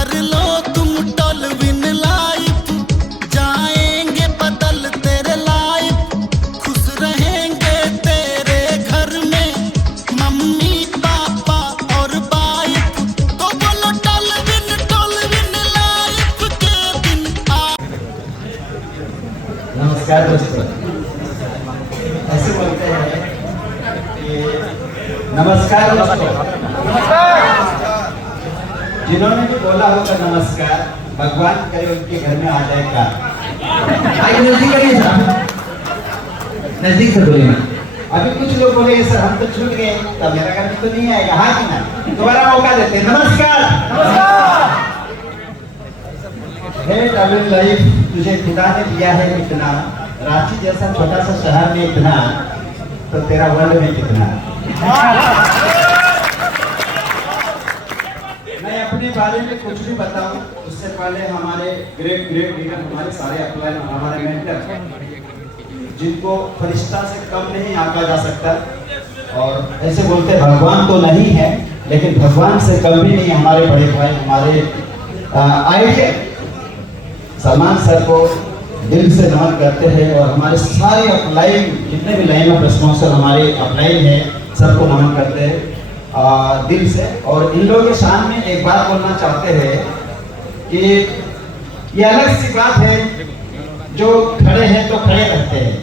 कर लो तुम टॉलविन लाइफ, जाएंगे बदल तेरे लाइफ, खुश रहेंगे तेरे घर में मम्मी पापा और वाइफ। तो बोलो टॉलविन लाइफ के दिन आ। नमस्कार दोस्तों, ऐसे बोलते हैं कि नमस्कार दोस्तों। जिन्होंने भी बोला होगा नमस्कार, भगवान करे उनके घर में आ जाए का। आइए नजदीक करिए सर, नजदीक से बोलिए। अभी कुछ लोग बोले सर हम तो छूट गए, तब मेरा घर में तो नहीं आएगा। हाँ कि ना? दोबारा मौका देते हैं। नमस्कार। हे टॉलविन लाइफ, तुझे खुदा ने दिया है इतना, रांची जैसा छोटा सा शहर में इतना, तो तेरा वर्ल्ड में कितना। मैं अपने बारे में कुछ भी बताऊं उससे पहले हमारे ग्रेट लीडर, हमारे सारे अपलाइन, हमारे मेंटर, जिनको फरिश्ता से कम नहीं आंका जा सकता, और ऐसे बोलते भगवान तो नहीं है लेकिन भगवान से कम भी नहीं, हमारे बड़े भाई, हमारे आइडिया सलमान सर को दिल से नमन करते हैं। और हमारे सारे अपलाइन, जितने भी लाइन ऑफ स्पॉन्सर हमारे अपलाइन है, सबको नमन करते हैं दिल से। और इन लोगों के शान में एक बात बोलना चाहते हैं कि ये अलग सी बात है, जो खड़े हैं तो खड़े रहते हैं।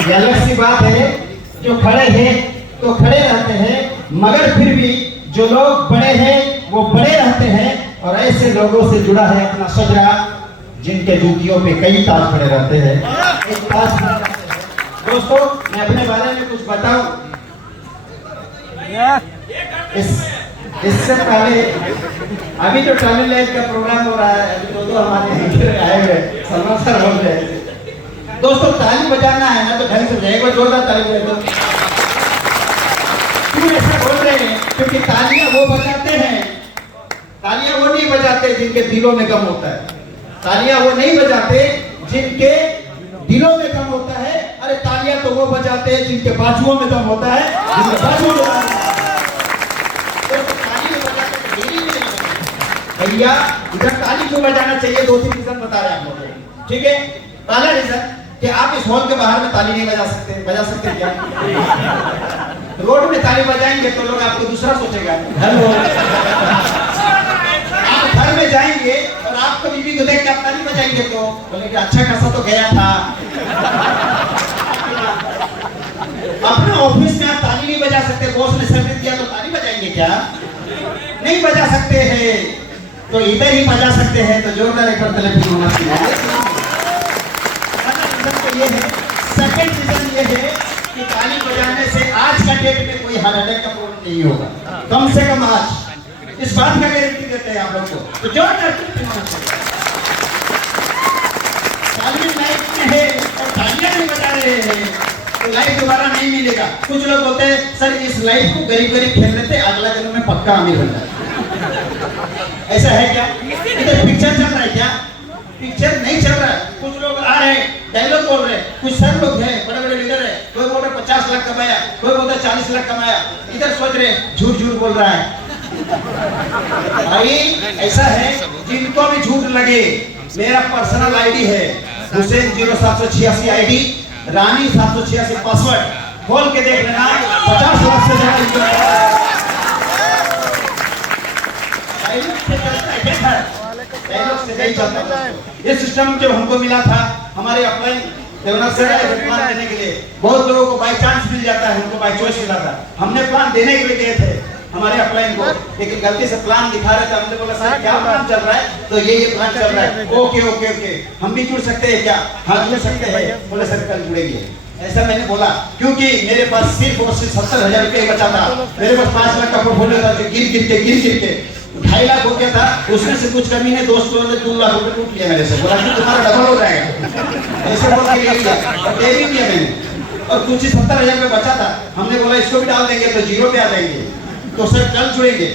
ये अलग सी बात है, जो खड़े हैं तो खड़े रहते हैं, मगर फिर भी जो लोग बड़े हैं वो बड़े रहते हैं। और ऐसे लोगों से जुड़ा है अपना शजरा, जिनके जूतियों पे कई ताज खड़े रहते हैं। एक ताज दोस्तों, मैं अपने बारे में कुछ बताऊं। इससे पहले अभी जो टॉलविन लाइफ का प्रोग्राम हो रहा है, अभी तो हमारे आए हुए सलमान सर बोल रहे हैं। दोस्तों ताली बजाना है ना तो ढंग से जाएगा, जोरदार ताली बजाओ। क्यों ऐसा बोल रहे हैं? क्योंकि तालियां वो बजाते हैं, तालियां वो नहीं बजाते जिनके दिलों में गम होता है। तालियां वो नहीं बजाते जिनके दिलों में गम होता है। अरे तालियां तो वो बजाते हैं जिनके बाजुओं में दम होता है, जिनके बाजुओं में। भैया इधर ताली क्यों बजाना चाहिए? 2-3 रीजन बता रहे हैं आप लोगों को, ठीक है? पहला रीजन कि आप इस हॉल के बाहर में ताली नहीं बजा सकते क्या? रोड में ताली बजाएंगे तो लोग आपको दूसरा सोचेगा। हेलो, आप घर में जाएंगे और आपको बीवी को देख के आप ताली बजाएंगे तो बोलेंगे अच्छा खासा तो गया था। अपने ऑफिस में आप ताली नहीं बजा सकते, बॉस ने सर्विस दिया तो ताली बजाएंगे क्या? नहीं बजा सकते हैं, तो इधर ही बजा सकते हैं। तो जोरदार एक बार ताली होना चाहिए। तो ये है। सेकंड रीजन ये है कि ताली बजाने से आज का डेट में कोई हार्ट अटैक का प्रॉब्लम नहीं होगा, कम से कम आज। इस बात का गारंटी देते हैं आप लोग को। तो जोरदार ताली होना चाहिए। टॉलविन लाइफ में है और तालियां नहीं बजा रहे हैं तो लाइफ दोबारा नहीं मिलेगा। कुछ लोग बोलते हैं सर इस लाइफ को गरीब खेल लेते, अगला जन्म में पक्का अमीर बन जाए। ऐसा है क्या? इधर पिक्चर चल रहा है क्या? पिक्चर नहीं चल रहा है। कुछ लोग आ रहे हैं, डायलॉग बोल रहे हैं, कुछ सर लोग हैं, बड़े बड़े लीडर है, कोई बोल रहे 50 लाख कमाया, कोई बोलता 40 लाख कमाया। इधर सोच रहे झूठ बोल रहा है। भाई ऐसा है, जिनको भी झूठ लगे, मेरा पर्सनल आईडी है हुसैन 0786 आईडी, रानी 786 पासवर्ड, खोल के देख लेना। 50 लाख से ज्यादा ये सिस्टम जब हमको मिला था हमारे अपलाइन देवनाथ सर ने प्लान देने के लिए, बहुत लोगों को बाय चांस मिल जाता है, हमको बाय चॉइस मिला था। हमने प्लान देने के लिए गए थे हमारे अपलाइन को, लेकिन गलती से प्लान दिखा रहे थे। हमने बोला सर क्या प्लान चल रहा है? तो ये प्लान चल रहा है। ओके हम भी जुड़ सकते हैं क्या? हाँ जुड़ सकते हैं। बोले सर कल जुड़ेंगे। ऐसा मैंने बोला क्योंकि मेरे पास सिर्फ और सिर्फ 70,000 रुपये बचा था। मेरे पास 5 लाख का पोर्टफोलियो था, गिर के 2.5 लाख हो गया था। उसमें से कुछ कमी ने दोस्तों ने 2 लाख रुपए लूट लिया मेरे से। बोला कि तुम्हारा डबल हो जाएगा, ऐसे बोल के ले लिया और दे भी दिया मैंने। और कुछ ही 70,000 रुपये बचा था, हमने बोला इसको भी डाल देंगे तो 0 पे आ जाएंगे। तो सर कल जुड़ेंगे,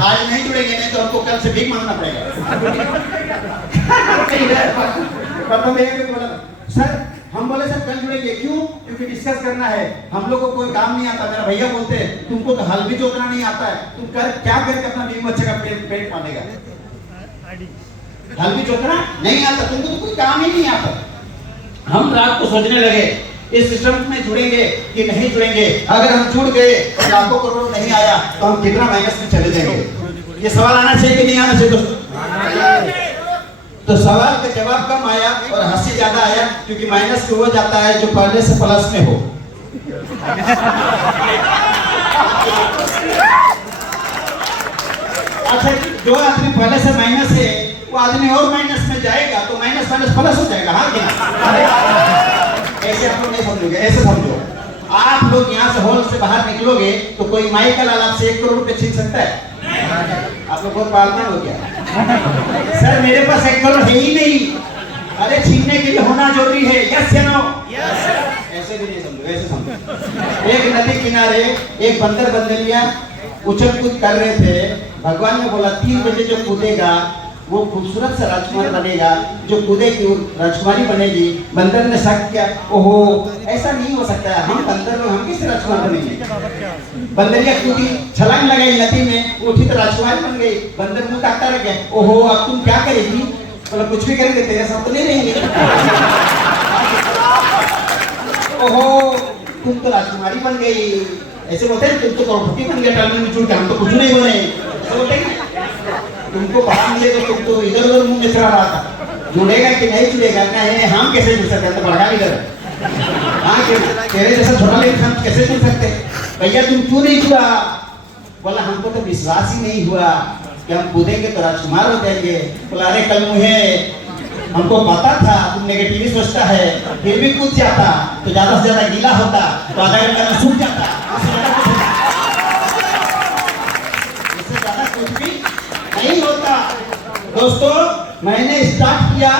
आज नहीं जुड़ेंगे नहीं तो हमको कल से भीख मांगना पड़ेगा। बोला सर, हम बोले सर कल जुड़ेंगे। क्यों? क्योंकि डिस्कस करना है। हम लोग को कोई काम नहीं आता। मेरा भैया बोलते हैं तुमको तो हल भी जोतना नहीं आता है, तुम कर क्या करके अपना बीवी बच्चे का पेट पालेगा। हल भी जोतना नहीं आता, तुमको तो कोई काम ही नहीं आता। हम रात को सोचने लगे इस सिस्टम में जुड़ेंगे कि नहीं जुड़ेंगे, अगर हम जुड़ गए और लाखों करोड़ नहीं आया तो हम कितना माइनस में चले जाएंगे। ये सवाल आना चाहिए कि नहीं आना चाहिए दोस्तों? तो सवाल का जवाब कम आया और हंसी ज्यादा आया, क्योंकि माइनस में वो जाता है जो पहले से प्लस में हो। अच्छा, जो आदमी पहले से माइनस है वो आदमी और माइनस में जाएगा तो माइनस माइनस प्लस हो जाएगा। हाँ क्या? ऐसे आप लोग नहीं समझोगे, ऐसे समझो। आप लोग यहाँ से हॉल से बाहर निकलोगे तो कोई माई का लाल आपसे 1 करोड़ रुपए छीन सकता है? आप लोग बहुत पागल हो गया। सर मेरे पास 1 करोड़ है ही नहीं। अरे छीनने के लिए होना जरूरी है। यस या नो? ऐसे भी नहीं समझो, ऐसे समझो। एक नदी किनारे एक बंदर बंदरिया उछल कूद कर रहे थे। भगवान ने बोला 3 बजे जो कूदेगा वो खूबसूरत सा राजकुमार बनेगा, जो कूदेगी राजकुमारी बनेगी। बंदर ने शक किया, ओहो ऐसा नहीं हो सकता है, हम बंदर लोग हम किससे राजकुमार बनेंगे? बंदरिया कूदी, छलांग लगाई नदी में, उठी तो राजकुमारी बन गई। बंदर मुंह ताकता रह गया, ओहो अब तुम क्या करेगी? बोला कुछ भी करेंगे, तेरे साथ तो नहीं रहेंगे। ओहो तुम तो राजकुमारी बन गई। ऐसे बोलते हैं तुम तो करोड़पति बन गया टाइम में, हम तो कुछ नहीं बने। ऐसे बोलते हैं तुमको बाहर मिले तो तुम तो इधर उधर मुंह में चढ़ा रहा था। जुड़ेगा कि नहीं जुड़ेगा? नहीं, हम कैसे जुड़ सकते हैं? तो बड़का लीडर। हाँ तेरे जैसा छोटा लीडर हम कैसे जुड़ सकते? भैया तुम क्यों नहीं जुड़ा? बोला हमको तो विश्वास ही नहीं हुआ कि हम कूदेंगे तो राजकुमार हो जाएंगे। बोला अरे कल मुझे हमको पता था तुम नेगेटिव सोचता है, फिर भी कूद जाता तो ज्यादा से ज्यादा गीला होता तो आधा घंटा में सूख जाता। इससे ज्यादा कुछ भी नहीं होता। दोस्तों मैंने स्टार्ट किया,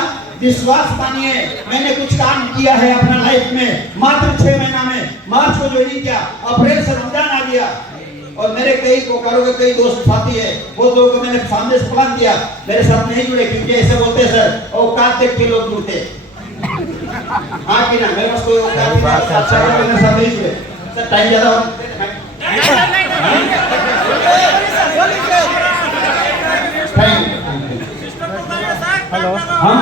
विश्वास मानिए मैंने कुछ काम किया है अपना लाइफ में। मात्र 6 महीना में मार्च को ज्वाइनिंग किया, अप्रैल से रमजान आ गया और मेरे कई बोकारो के कई दोस्त साथी है, वो लोगों को मैंने सामने से प्लान दिया, मेरे साथ नहीं जुड़े क्योंकि ऐसे बोलते सर औकात देख के लोग जुड़ते। हाँ कि ना? मेरे पास कोई औकात नहीं, अच्छा मेरे साथ नहीं जुड़े। सर टाइम ज्यादा हो हेलो हम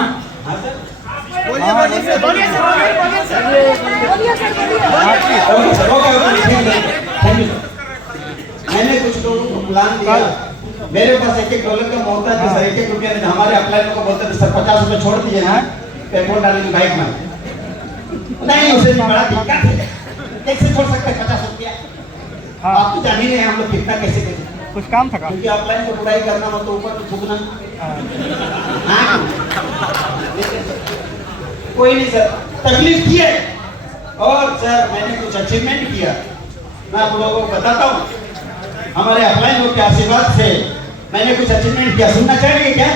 मैंने कुछ लोगों को प्लान दिया। मेरे पास $1 का मोहता है सर, $1 नहीं। हमारे अपलाइन को बोलते थे सर 50 रुपए छोड़ दिए ना पेट्रोल डालने की बाइक में। नहीं उसे बड़ा दिक्कत है, कैसे छोड़ सकते 50 रुपया? आप तो जान ही नहीं हम लोग कितना कैसे कैसे कुछ काम था क्योंकि अपलाइन को बुराई करना हो तो ऊपर थूकना। कोई नहीं सर, तकलीफ की है और सर मैंने कुछ अचीवमेंट किया, मैं आप लोगों को बताता हूँ। हमारे अपलाइन लोग के आशीर्वाद से मैंने कुछ अचीवमेंट किया। सुनना चाहेंगे क्या?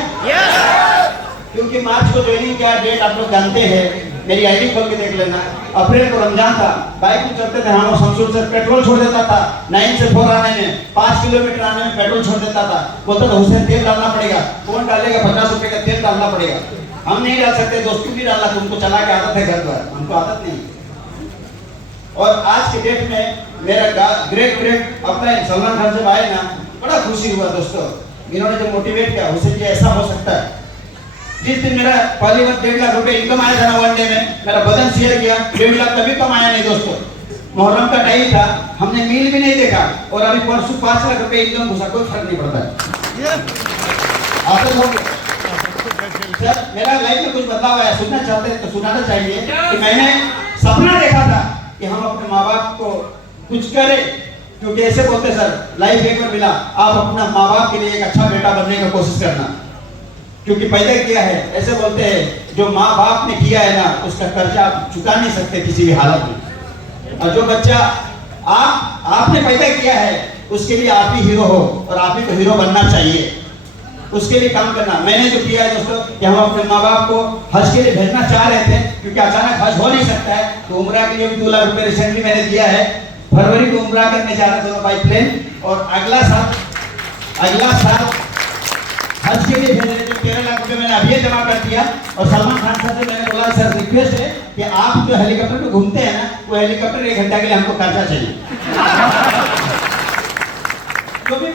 क्योंकि मार्च को ज्वाइनिंग किया, डेट आप लोग जानते हैं, मेरी आईडी खोल के देख लेना। अप्रैल को रमजान था, बाइक में चलते थे हम, शमशूर से पेट्रोल छोड़ देता था। 9 से 4 आने में 5 किलोमीटर आने में पेट्रोल छोड़ देता था। बोलता था हुसैन तेल डालना पड़ेगा। कौन डालेगा? 50 रुपए का तेल डालना पड़ेगा। हम नहीं डाल सकते, दोस्तों भी डालना, तुमको चला के आदत है घर पर, हमको आदत नहीं। और आज के डेट में मेरा ग्रेट अपलाइन सलमान खान जब आए ना, बड़ा खुशी हुआ दोस्तों। इन्होंने जो मोटिवेट किया हुसैन जी ऐसा हो सकता है। जिस दिन मेरा पहली बार 1.5 लाख रुपए इनकम आया था ना वन डे में, मेरा बदन शेयर किया, 1.5 लाख कभी कमाया नहीं दोस्तों। मुहर्रम का टाइम था, हमने मील भी नहीं देखा और अभी परसों 5 लाख रुपए इनकम घुसा, कोई फर्क नहीं पड़ता है। आदत हो गई। सर मेरा लाइफ में कुछ बदलाव आया, सुनना चाहते हैं तो सुनाना चाहिए कि मैंने सपना देखा था कि हम अपने माँ बाप को कुछ करें। क्योंकि ऐसे बोलते सर लाइफ एक बार मिला, आप अपना माँ बाप के लिए एक अच्छा बेटा बनने की कोशिश करना, क्योंकि पैदा किया है। ऐसे बोलते हैं जो माँ बाप ने किया है ना उसका कर्जा आप चुका नहीं सकते किसी भी हालत में। और जो बच्चा आपने पैदा किया है उसके लिए आप ही हीरो हो और आप ही को हीरो बनना चाहिए, उसके लिए काम करना। मैंने जो किया है दोस्तों कि हम अपने माँ बाप को हज के लिए भेजना चाह रहे थे, क्योंकि अचानक हज हो नहीं सकता है, तो उम्रा के लिए भी 2 लाख रुपए रिसेंटली मैंने दिया है। फरवरी को उम्रा करने जा रहे दोनों बाई प्लेन और अगला साल हज के लिए भेजने जो 13 लाख रुपए मैंने अभी जमा कर दिया। और सलमान खान साहब से मैंने बोला सर रिक्वेस्ट है कि आप जो हेलीकॉप्टर में घूमते हैं ना, वो हेलीकॉप्टर 1 घंटा के लिए हमको कर्जा चाहिए। तो भी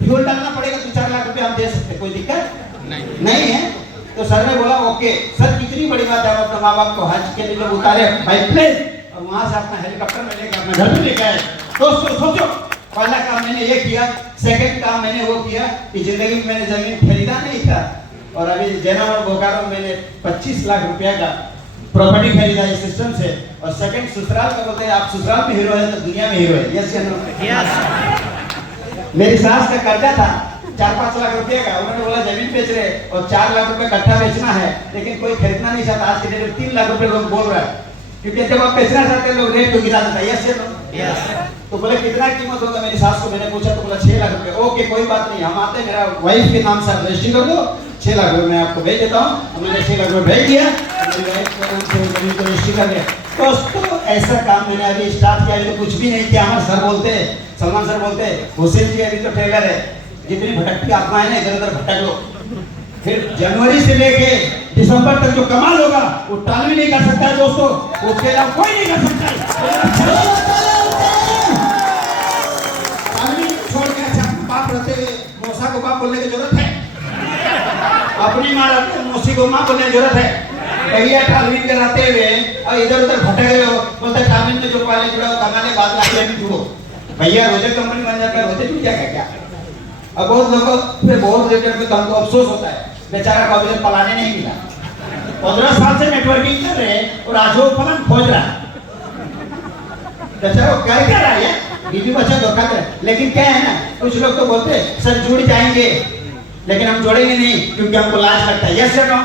फ्यूल डालना पड़ेगा, 2-4 लाख रुपए हम दे सकते, कोई दिक्कत नहीं है। तो सर ने बोला ओके सर, कितनी बड़ी बात है, अपने माँ बाप को हज के लिए जब उतारे बाई प्लेन और वहां से अपना हेलीकॉप्टर में लेकर अपने घर पे लेके आए। दोस्तों सोचो, पहला काम मैंने ये किया, सेकंड काम मैंने वो किया कि जिंदगी में मैंने जमीन खरीदा नहीं था और अभी जैना और बोकारो में मैंने 25 लाख रुपया का प्रॉपर्टी खरीदा इस सिस्टम से। और सेकंड ससुराल का बोलते हैं, आप ससुराल में हीरो है तो दुनिया में हीरो है। यस या नो? मेरी सास का कर्जा था 4-5 लाख रुपए का, उन्होंने बोला जमीन बेच रहे और 4 लाख रुपए कट्ठा बेचना है, लेकिन कोई खरीदना नहीं चाहता। आज के डेट में 3 लाख रुपए लोग बोल रहा है, क्योंकि जब आप बेचना चाहते हैं लोग रेट तो गिरा देता है। यस या नो? तो बोले कितना कीमत होगा, मेरी सास को मैंने पूछा तो बोला 6 लाख रुपए। ओके कोई बात नहीं, हम आते, मेरा वाइफ के नाम से रजिस्ट्री कर दो, 6 लाख रुपए मैं आपको भेज देता हूँ। मैंने 6 लाख रुपए भेज दिया, मेरी वाइफ के नाम से जमीन को रजिस्ट्री कर दिया। दोस्तों ऐसा काम मैंने अभी स्टार्ट किया, तो कुछ भी नहीं किया। हमारे सर बोलते, सलमान सर बोलते, हुसैन जी अभी तो ट्रेलर है, जितनी भटकती आत्मा है ना इधर उधर भटक लो, फिर जनवरी से लेके दिसंबर तक जो कमाल होगा वो टाल भी नहीं कर सकता है दोस्तों, उसके अलावा कोई नहीं कर सकता। छोड़ के अच्छा बाप रहते हुए मौसा को बाप बोलने की जरूरत है, अपनी माँ रहते मौसी को माँ बोलने की जरूरत है। भैया टालवीन के रहते हुए और इधर उधर भटक गए हो, बोलते टालवीन में जो पहले जुड़ा कमाने बाद लाके अभी जुड़ो। भैया रोजे कंपनी बन जाता है, रोजे टूट क्या। अब बहुत लोगों पे बहुत रेट पे हमको अफसोस होता है, बेचारा को अभी पलाने नहीं मिला। 15 साल से नेटवर्किंग कर रहे हैं और आज वो फलन खोज रहा है, बेचारा कर क्या रहा है, बीबी बच्चा धोखा कर। लेकिन क्या है ना, कुछ लोग तो बोलते हैं सर जुड़ जाएंगे, लेकिन हम जोड़ेंगे नहीं क्योंकि हमको लाज लगता है। यस या नो?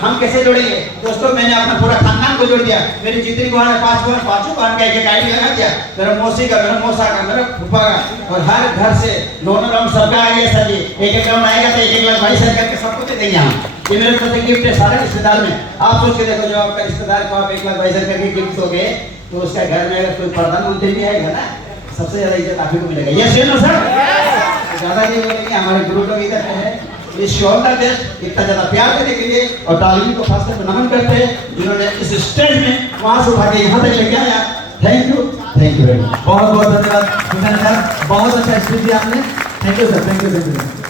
हम कैसे जोड़ेंगे दोस्तों? मैंने अपना पूरा खानदान को जोड़ दिया। मेरी जितनी बहन है 5 बहन, पांचों बहन का एक आईडी लगा दिया, मेरा मौसी का, मेरा मौसा का, मेरा फूफा का, और हर घर से दोनों राउंड सबका आ गया सर जी। एक राउंड आएगा तो 1-1 लाख भाई सर करके सबको दे देंगे हम। ये मेरे तरफ से गिफ्ट है सारे रिश्तेदार में। आप सोच के देखो, जो आपका रिश्तेदार को आप 1 लाख भाई सर करके गिफ्ट दोगे तो उसका घर में अगर कोई प्रधानमंत्री भी आएगा ना, सबसे ज्यादा इज्जत आप ही को मिलेगा। यस या नो सर? ज्यादा नहीं बोलेंगे, हमारे गुरु लोग इधर है। इस शोर का देश इतना ज्यादा प्यार देने के लिए और तालीम को खासकर नमन करते हैं जिन्होंने इस स्टेज में वहां से उठा के यहाँ तक लेके आया। Thank you very much. बहुत बहुत धन्यवाद हुसैन सर, बहुत अच्छा स्पीच दिया आपने। Thank you sir, thank you.